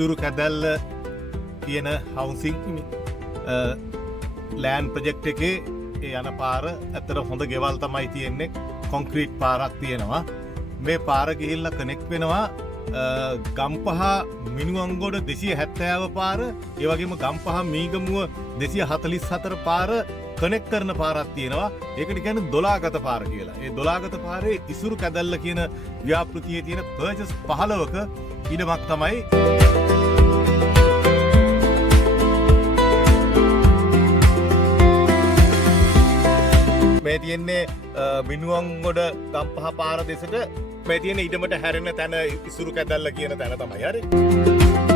ඉසුරු කැදැල්ල කියන හවුසිං ලෑන් ප්‍රජෙක්් එකේ ඒ යන පාර ඇතර හොඳ ගෙවල් තමයි තියෙන්නේ කොන්ක්‍රීට් පාරක් තියෙනවා මේ පාර ගිහිල්ල කනෙක් වෙනවා ගම්පහ මිනුවන්ගොඩ 270 පාර ඒවගේම ගම්පහ මීගමුව 244 පාර කනෙක් කරන පාරක් තියෙනවා ඒකට කියන්නේ දොලාගත පාර කියලා. ඒ දොලාගත පාරේ ඉසුරු කැදැල්ල කියන ව්‍යාපෘතියේ තියෙන පර්චස් 15ක ඉඩමක් තමයි මේ තියෙන්නේ මිනුවන්ගොඩ ගම්පහ පාර දෙසට මේ තියෙන ඉඩමට හැරෙන තැන ඉසුරු කැදැල්ල කියන තැන තමයි හරි.